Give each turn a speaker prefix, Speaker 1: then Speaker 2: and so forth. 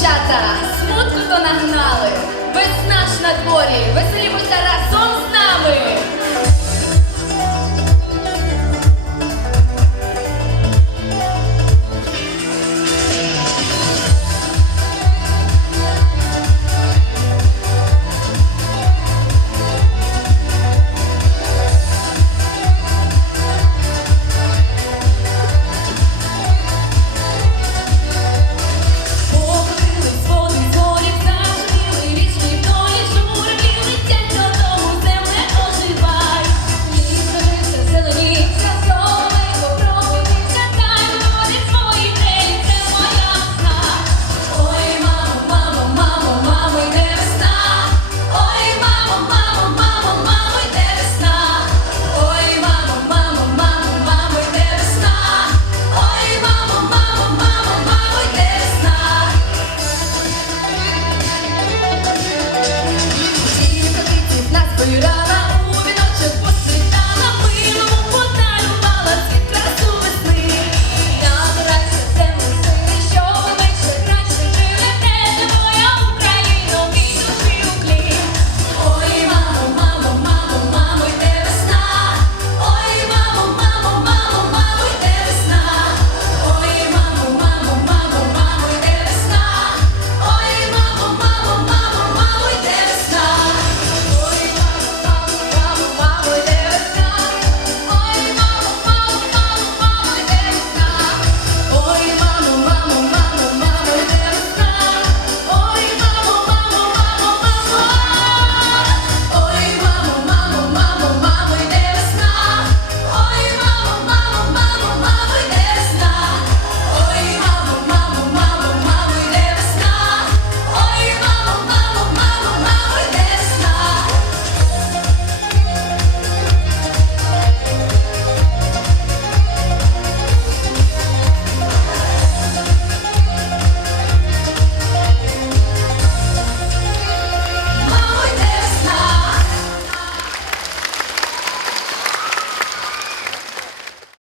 Speaker 1: дівчата, смутку то нагнали. Весна ж на дворі, веселімося